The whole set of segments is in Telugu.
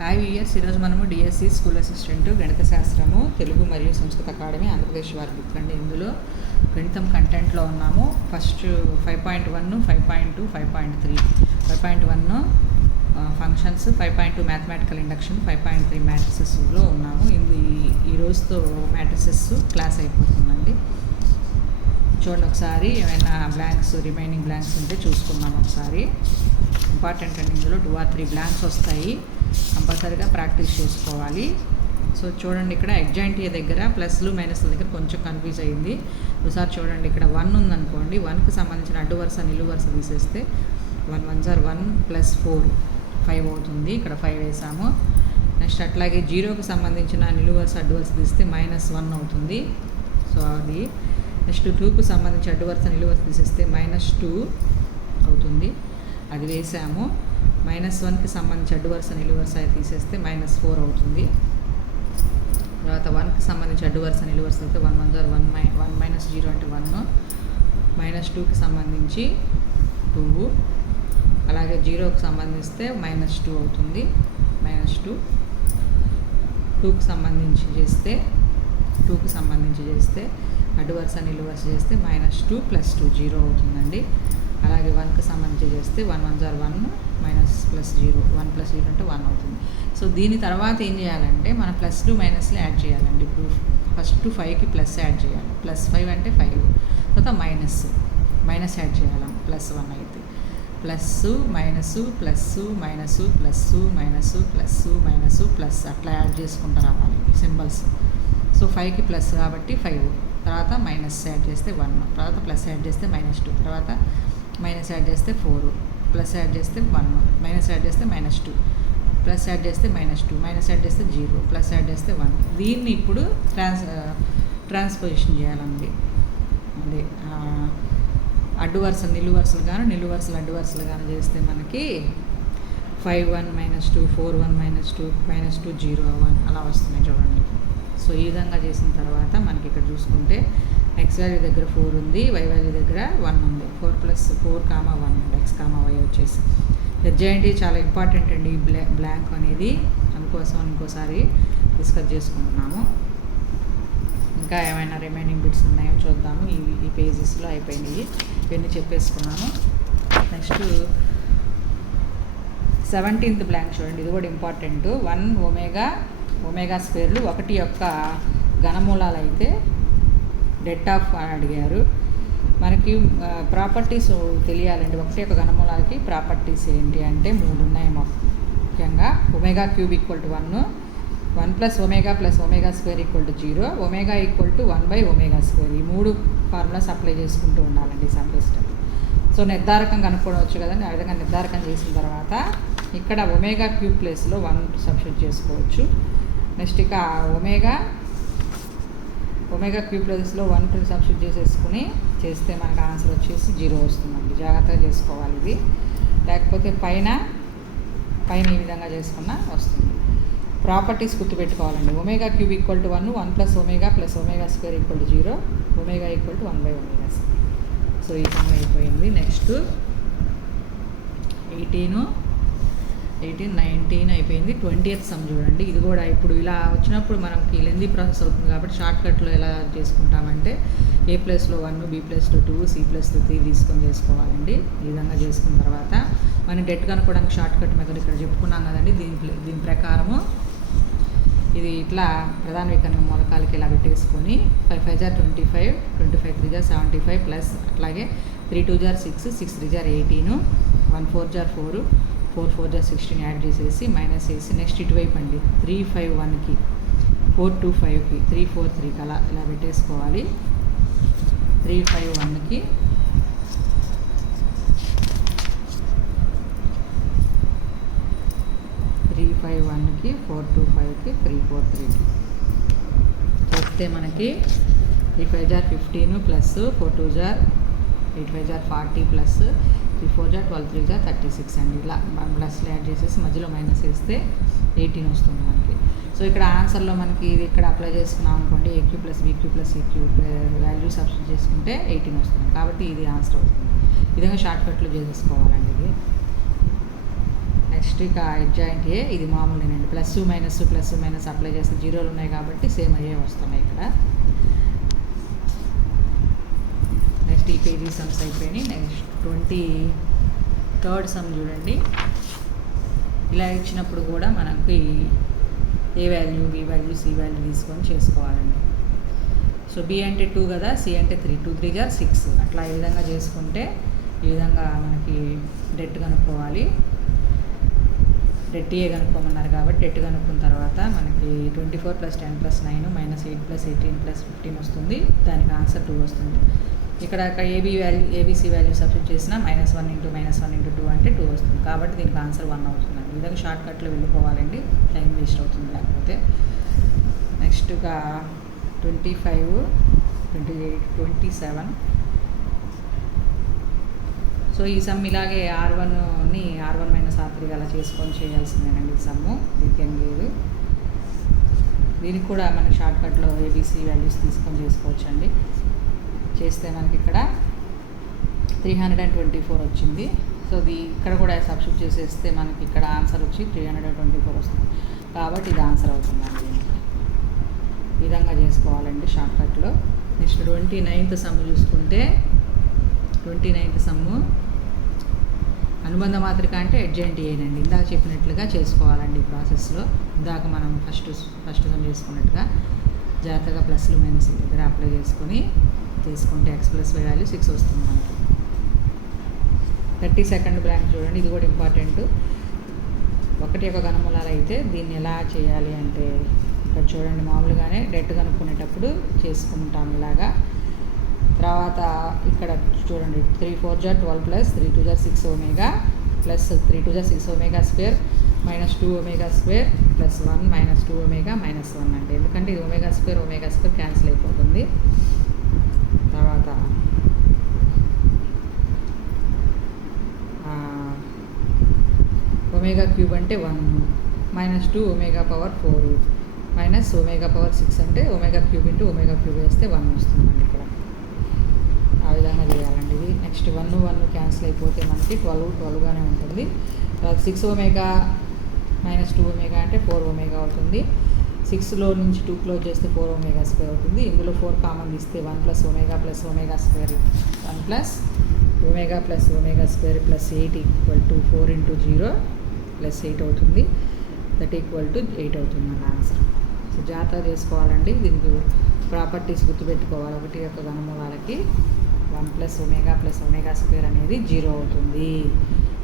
హాయ్ ఇయర్స్ ఈరోజు మనము డిఎస్సి స్కూల్ అసిస్టెంట్ గణిత శాస్త్రము తెలుగు మరియు సంస్కృత అకాడమీ ఆంధ్రప్రదేశ్ వారి బుక్ అండి. ఇందులో గణితం కంటెంట్లో ఉన్నాము. ఫస్ట్ 5.1, 5.2, 5.3. 5.1 ఫంక్షన్స్, 5.2 మ్యాథమెటికల్ ఇండక్షన్, 5.3 మ్యాట్రిసెస్లో ఉన్నాము. ఈ రోజుతో మ్యాట్రిసెస్ క్లాస్ అయిపోతుందండి. చూడండి ఒకసారి, ఏమైనా బ్లాంక్స్ రిమైనింగ్ బ్లాంక్స్ ఉంటే చూసుకుందాం ఒకసారి. ఇంపార్టెంట్ అండి, ఇందులో 2 or 3 బ్లాంక్స్ వస్తాయి, కంపల్సరీగా ప్రాక్టీస్ చేసుకోవాలి. సో చూడండి, ఇక్కడ ఎగ్జాయింట్ దగ్గర ప్లస్లు మైనస్ల దగ్గర కొంచెం కన్ఫ్యూజ్ అయ్యింది. ఒకసారి చూడండి, ఇక్కడ 1 ఉందనుకోండి, 1కి సంబంధించిన అడ్డు వరుస నిలువు వరుస తీసేస్తే 1 1 1 + 4 5 అవుతుంది. ఇక్కడ 5 వేసాము. నెక్స్ట్ అట్లాగే 0కి సంబంధించిన నిలువు వరుస అడ్డు వరుస తీస్తే -1 అవుతుంది. సో అది నెక్స్ట్ 2కు సంబంధించి అడ్డు వరుస నిలువు వరుస తీసేస్తే -2 అవుతుంది, అది వేసాము. -1కి సంబంధించి అడ్డు వరుస నిలువు వరుస తీసేస్తే -4 అవుతుంది. తర్వాత 1కి సంబంధించి అడ్డు వరుస నిలువు వరుస అయితే 1 1 1 1 - 0 అంటే 1, -2కి సంబంధించి 2, అలాగే 0కి సంబంధిస్తే -2 అవుతుంది. -2 2కి సంబంధించి చేస్తే అడ్డు వరుస నిలువు వరుస చేస్తే -2 + 2 0 అవుతుందండి. అలాగే 1కి సంబంధించి చేస్తే 1 1 1 -+0 1 + 0 అంటే 1 అవుతుంది. సో దీని తర్వాత ఏం చేయాలంటే మనం ప్లస్లు మైనస్లు యాడ్ చేయాలండి. ఇప్పుడు ఫస్ట్ 5కి ప్లస్ యాడ్ చేయాలి. +5 అంటే 5, తర్వాత మైనస్ యాడ్ చేయాలి. +1 అయితే plus minus plus minus plus minus plus minus plus అట్లా యాడ్ చేసుకుంటూ రావాలి సింబల్స్. సో 5కి ప్లస్ కాబట్టి 5, తర్వాత మైనస్ యాడ్ చేస్తే 1, తర్వాత ప్లస్ యాడ్ చేస్తే -2, తర్వాత మైనస్ యాడ్ చేస్తే 4, ప్లస్ యాడ్ చేస్తే 1, మైనస్ యాడ్ చేస్తే -2, ప్లస్ యాడ్ చేస్తే -2, మైనస్ యాడ్ చేస్తే 0, ప్లస్ యాడ్ చేస్తే 1. దీన్ని ఇప్పుడు ట్రాన్స్పోజిషన్ చేయాలండి. అదే అడ్డు వరుస నిలువు వరుసలు కానీ నిలువు వరుసలు అడ్డు వరుసలు కానీ చేస్తే మనకి 5 1 -2 4 1 -2 -2 0 1 అలా వస్తున్నాయి చూడండి. సో ఈ విధంగా చేసిన తర్వాత మనకి ఇక్కడ చూసుకుంటే ఎక్స్ వాల్యూ దగ్గర 4 ఉంది, వై వాల్యూ దగ్గర 1 ఉంది. 4 + 4, 1 x, y వచ్చేసి ఎడ్జాయింట్ చాలా ఇంపార్టెంట్ అండి. ఈ బ్లాంక్ అనేది అందుకోసం ఇంకోసారి డిస్కస్ చేసుకుంటున్నాము. ఇంకా ఏమైనా రిమైనింగ్ బిట్స్ ఉన్నాయో చూద్దాము. ఈ పేజెస్లో అయిపోయినాయి, ఇవన్నీ చెప్పేసుకున్నాము. నెక్స్ట్ 17th బ్లాంక్ చూడండి, ఇది కూడా ఇంపార్టెంట్. 1 ఒమేగా స్క్వేర్లు 1 యొక్క ఘనమూలాలు అయితే డెట్ ఆఫ్ అని అడిగారు. మనకి ప్రాపర్టీస్ తెలియాలండి. 1 యొక్క ఘనమూలాలకి ప్రాపర్టీస్ ఏంటి అంటే 3 ఉన్నాయి ముఖ్యంగా. ω³ = 1, 1 + ω + ω² = 0, ω = 1/ω². ఈ 3 ఫార్ములాస్ అప్లై చేసుకుంటూ ఉండాలండి సమ్ సిస్టమ్. సో నిర్ధారకం కనుక్కోవచ్చు కదండి. ఆ విధంగా నిర్ధారకం చేసిన తర్వాత ఇక్కడ ω³ ప్లేస్లో 1 సబ్స్టిట్యూట్ చేసుకోవచ్చు. నెక్స్ట్ ఇక ω³ ప్లేస్లో 1 సబ్స్టిట్యూట్ చేసేసుకుని చేస్తే మనకు ఆన్సర్ వచ్చేసి 0 వస్తుందండి. జాగ్రత్తగా చేసుకోవాలి ఇది, లేకపోతే పైన ఈ విధంగా చేసుకున్నా వస్తుంది. ప్రాపర్టీస్ గుర్తుపెట్టుకోవాలండి. ω³ = 1, 1 + ω + ω² = 0, ω = 1/ω². సో ఈ సమ్ అయిపోయింది. నెక్స్ట్ 18 19 అయిపోయింది. 20th సమ్ చూడండి. ఇది కూడా ఇప్పుడు ఇలా వచ్చినప్పుడు మనకి లెందీ ప్రాసెస్ అవుతుంది కాబట్టి షార్ట్కట్లో ఎలా చేసుకుంటామంటే A ప్లేస్లో 1, B ప్లేస్లో 2, C ప్లేస్లో 3 తీసుకొని చేసుకోవాలండి. ఈ విధంగా చేసుకున్న తర్వాత మనం డెట్ కనుక్కోవడానికి షార్ట్కట్ మెథడ్ ఇక్కడ చెప్పుకున్నాం కదండి. దీని ప్రకారము ఇది ఇట్లా ప్రధాన వికర్ణ మూలకాలకి ఇలా పెట్టేసుకొని 5 5 = 25, 25 3 = 75 ప్లస్ అట్లాగే 3 2 = 6, 6 3 = 18, 1 4 = 4, 4 4 = 16 యాడ్ చేసేసి మైనస్ చేసి నెక్స్ట్ ఇటువైపు అండి 3 5 1కి 4 2 5కి 3 4 3కి అలా ఇలా పెట్టేసుకోవాలి. 3 5 1కి 3 5 1కి 4 2 5కి 3 4 3కి చేస్తే మనకి 3 5 = 15 ప్లస్ 4 2 = 8 5 = 40 ప్లస్ 3 4 = 12 3 = 36 అండి. ఇలా ప్లస్లో యాడ్ చేసేసి మధ్యలో మైనస్ వేస్తే 18 వస్తుంది మనకి. సో ఇక్కడ ఆన్సర్లో మనకి ఇది ఇక్కడ అప్లై చేసుకున్నాం అనుకోండి, AQ + BQ + CQ value substitute చేసుకుంటే 18 వస్తుంది. కాబట్టి ఇది ఆన్సర్ అవుతుంది. ఈ విధంగా షార్ట్కట్లో చేసేసుకోవాలండి ఇది. నెక్స్ట్ ఇక అడ్జాయింట్ ఏ, ఇది మామూలుగానండి. ప్లస్ మైనస్ అప్లై చేస్తే జీరోలు ఉన్నాయి కాబట్టి సేమ్ అయ్యే వస్తున్నాయి ఇక్కడ. నెక్స్ట్ ఈ పేజీ సమ్స్ అయిపోయినాయి. నెక్స్ట్ 23rd సమ్ చూడండి. ఇలా ఇచ్చినప్పుడు కూడా మనకి A value, B value, C value తీసుకొని చేసుకోవాలండి. సో బి అంటే 2 కదా, సి అంటే 3, 2 3 = 6. అట్లా ఈ విధంగా చేసుకుంటే ఈ విధంగా మనకి డెట్ కనుక్కోవాలి. డెట్ ఏ కనుక్కోమన్నారు కాబట్టి డెట్ కనుక్కున్న తర్వాత మనకి 24 + 10 + 9 -8 + 18 + 15 వస్తుంది. దానికి ఆన్సర్ 2 వస్తుంది. ఇక్కడ ఏబిసి వాల్యూ సబ్స్టిట్యూట్ చేసిన -1 × -1 × 2 అంటే 2 వస్తుంది. కాబట్టి దీనికి ఆన్సర్ 1 అవుతుందండి. ఈ విధంగా షార్ట్ కట్లో వెళ్ళిపోవాలండి, టైం వేస్ట్ అవుతుంది లేకపోతే. నెక్స్ట్గా 25, 28, 27. సో ఈ సమ్ ఇలాగే R1ని R1 - R3 అలా చేసుకొని చేయాల్సిందేనండి ఈ సమ్ము, దీనికేం లేదు. దీనికి కూడా మన షార్ట్ కట్లో ఏబిసి వాల్యూస్ తీసుకొని చేసుకోవచ్చండి. చేస్తే మనకి ఇక్కడ 324 వచ్చింది. సో ఇక్కడ కూడా సబ్స్టిట్యూట్ చేసేస్తే మనకి ఇక్కడ ఆన్సర్ వచ్చి 324 వస్తుంది. కాబట్టి ఇది ఆన్సర్ అవుతుందండి. ఈ విధంగా చేసుకోవాలండి షార్ట్ కట్లో. నెక్స్ట్ 29th సమ్ చూసుకుంటే 29th సమ్ము అనుబంధ మాత్రిక అంటే అడ్జాయింట్ ఏనండి. ఇందాక చెప్పినట్లుగా చేసుకోవాలండి ఈ ప్రాసెస్లో. ఇందాక మనం ఫస్ట్ సమ్ చేసుకున్నట్టుగా జాగ్రత్తగా ప్లస్లు మైనస్ దగ్గర అప్లై చేసుకుంటే x + y వాల్యూ 6 వస్తుంది మనకి. 32nd బ్లాంక్ చూడండి, ఇది కూడా ఇంపార్టెంట్. 1 యొక్క ఘనమూలాలు అయితే దీన్ని ఎలా చేయాలి అంటే ఇక్కడ చూడండి, మామూలుగానే డెట్ కనుక్కునేటప్పుడు చేసుకుంటాం ఇలాగా. తర్వాత ఇక్కడ చూడండి 3 4 = 12 + 3 2 = 6 ω + 3 2 = 6 ω² -2 ω² + 1 - 2 ω -1 అండి. ఎందుకంటే ఇది ω² క్యాన్సిల్ అయిపోతుంది. తర్వాత ω³ అంటే 1 -2 ω⁴ -ω⁴ అంటే ω³ × ω³ వేస్తే 1 వస్తుందండి ఇక్కడ. ఆ విధంగా చేయాలండి ఇది. నెక్స్ట్ 1 1 క్యాన్సిల్ అయిపోతే మనకి 12గానే ఉంటుంది. తర్వాత 6 ω -2 ω అంటే 4 ω అవుతుంది. 6లో నుంచి 2 క్లోజ్ చేస్తే 4 ω² అవుతుంది. ఇందులో 4 కామన్ తీస్తే 1 + ω + ω² 1 + ω + ω² + 8 = 4 × 0 + 8 అవుతుంది. దట్ = 8 అవుతుంది మన ఆన్సర్. సో జాగ్రత్తగా చేసుకోవాలండి. దీనికి ప్రాపర్టీస్ గుర్తుపెట్టుకోవాలి. 1 యొక్క ఘనమూలాలకి 1 + ω + ω² అనేది 0 అవుతుంది,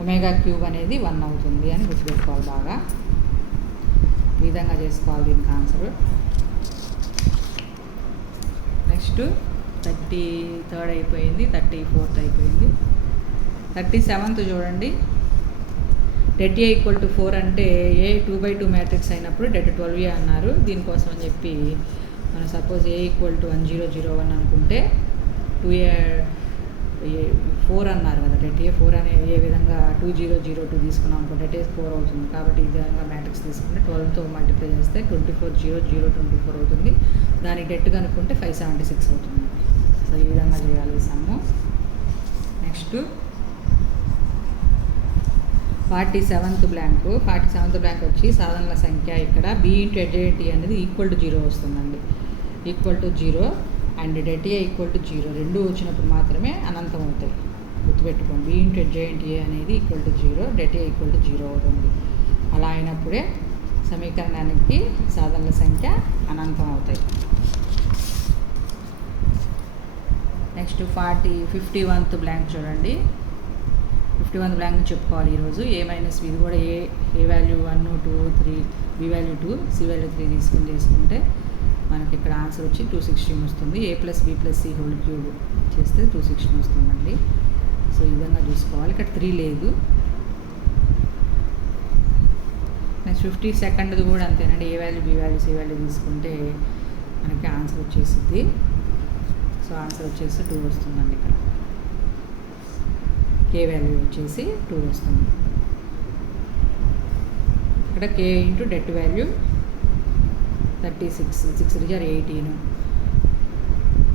ω³ అనేది 1 అవుతుంది అని గుర్తుపెట్టుకోవాలి బాగా. ఈ విధంగా చేసుకోవాలి దీనికి ఆన్సర్. నెక్స్ట్ 33rd అయిపోయింది, 34th అయిపోయింది. 37th చూడండి. డెట్ ఏ = 4 అంటే ఏ 2/2 మ్యాట్రిక్స్ అయినప్పుడు డెట్ 12 అన్నారు. దీనికోసం అని చెప్పి మనం సపోజ్ ఏ = 1 0 0 1 అనుకుంటే 4 అన్నారు కదా, డెట్ ఏ 4 అనే ఏ విధంగా 2 0 0 2 తీసుకున్నాం అనుకుంటే డెట్ ఏ 4 అవుతుంది. కాబట్టి ఈ విధంగా మ్యాట్రిక్స్ తీసుకుంటే 12తో మల్టిప్లై చేస్తే 24 0 0 24 అవుతుంది. దానికి డెట్ కనుక్కుంటే 576 అవుతుంది. సో ఈ విధంగా చేయాలి ఈ sum. Next 47th blank. 47th blank వచ్చి సాధారణ సంఖ్య ఇక్కడ b × అడ్జాయింట్ ఏ అనేది =0 వస్తుందండి. =0 అండ్ డెట్ ఏ = 0 రెండు వచ్చినప్పుడు మాత్రమే అనంతం అవుతాయి. గుర్తుపెట్టుకోండి, b × అడ్జాయింట్ ఏ అనేది =0, డెట్ ఏ = 0 అవుతుంది. అలా అయినప్పుడే సమీకరణానికి సాధారణ సంఖ్య అనంతం అవుతాయి. నెక్స్ట్ 51th బ్లాంక్ చూడండి. 51th బ్లాంక్ చెప్పుకోవాలి ఈరోజు. ఏ మైనస్ ఇది కూడా A value 1 2 3, B value 2, C value 3 తీసుకుని చేసుకుంటే మనకి ఇక్కడ ఆన్సర్ వచ్చి 216 వస్తుంది. a + b + c whole cube చేస్తే 216 వస్తుందండి. సో ఈ విధంగా చూసుకోవాలి. ఇక్కడ 3 లేదు. నెక్స్ట్ 52nd కూడా అంతేనండి. A value, B value, C value తీసుకుంటే మనకి ఆన్సర్ వచ్చేసింది. సో ఆన్సర్ వచ్చేసి 2 వస్తుందండి. ఇక్కడ కే వాల్యూ వచ్చేసి 2 వస్తుంది. ఇక్కడ కే × డెట్ వాల్యూ 36, 6 × 18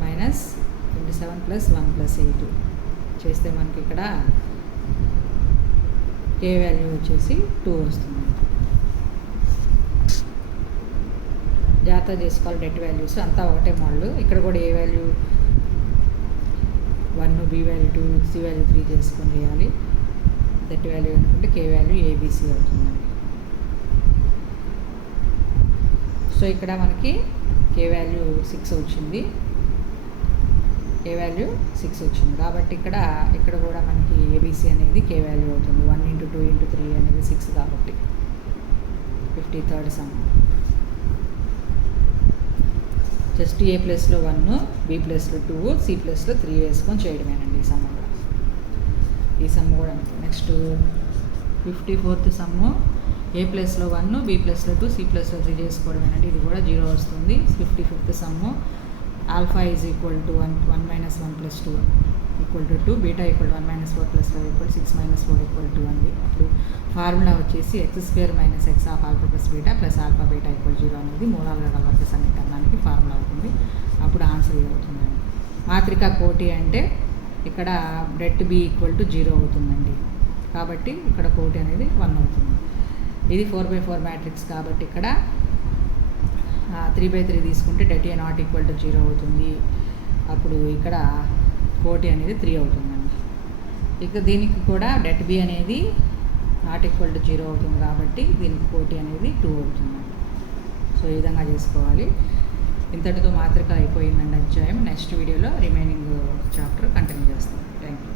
-27 + 1 + 8 చేస్తే మనకి ఇక్కడ కే వాల్యూ వచ్చేసి 2 వస్తుంది. జాగ్రత్త చేసుకోవాలి డెట్ వాల్యూస్ అంతా ఒకటే మోడల్. ఇక్కడ కూడా A value 1, B value 2, C value 3 చేసుకొని చేయాలి. దట్ వాల్యూ అనుకుంటే కే వాల్యూ ఏబిసి అవుతుందండి. సో ఇక్కడ మనకి కే వాల్యూ 6 వచ్చింది. కే వాల్యూ 6 వచ్చింది కాబట్టి ఇక్కడ కూడా మనకి ఏబిసి అనేది కే వాల్యూ అవుతుంది. 1 × 2 × 3 అనేది 6 కాబట్టి 53rd సమ్. జస్ట్ ఏ ప్లేస్లో 1, బి ప్లేస్లో 2, సి ప్లేస్లో 3 వేసుకొని చేయడమేనండి ఈ సమ్ కూడా. ఈ సమ్ కూడా అంతే. నెక్స్ట్ 54th సమ్ ఏ ప్లేస్లో 1, బి ప్లేస్లో 2, సి ప్లేస్లో 3 చేసుకోవడమేనండి. ఇది కూడా 0 వస్తుంది. 55th some alpha is equal to 1 - 1 + 2 = 2, beta = 1 - 4 + 5 = 6 - 4 = 2 అండి. అప్పుడు ఫార్ములా వచ్చేసి x² - x of alpha plus beta plus alpha beta = 0 అనేది మూలాలుగా కలవర్గ సమీకరణానికి ఫార్ములా అవుతుంది. అప్పుడు ఆన్సర్ ఇది అవుతుందండి. మాత్రిక కోటి అంటే ఇక్కడ డెట్ బి = 0 అవుతుందండి. కాబట్టి ఇక్కడ కోటి అనేది 1 అవుతుంది. ఇది 4/4 మ్యాట్రిక్స్ కాబట్టి ఇక్కడ 3/3 తీసుకుంటే డెట్ ఏ నాట్ = 0 అవుతుంది. అప్పుడు ఇక్కడ కోటి అనేది 3 అవుతుందండి. ఇక దీనికి కూడా డెట్ బి అనేది నాట్ = 0 అవుతుంది కాబట్టి దీనికి కోటి అనేది 2 అవుతుందండి. సో ఈ విధంగా చేసుకోవాలి. ఇంతటితో మాత్రిక అయిపోయిందండి అధ్యాయం. నెక్స్ట్ వీడియోలో రిమైనింగ్ చాప్టర్ కంటిన్యూ చేస్తాం. Thank you.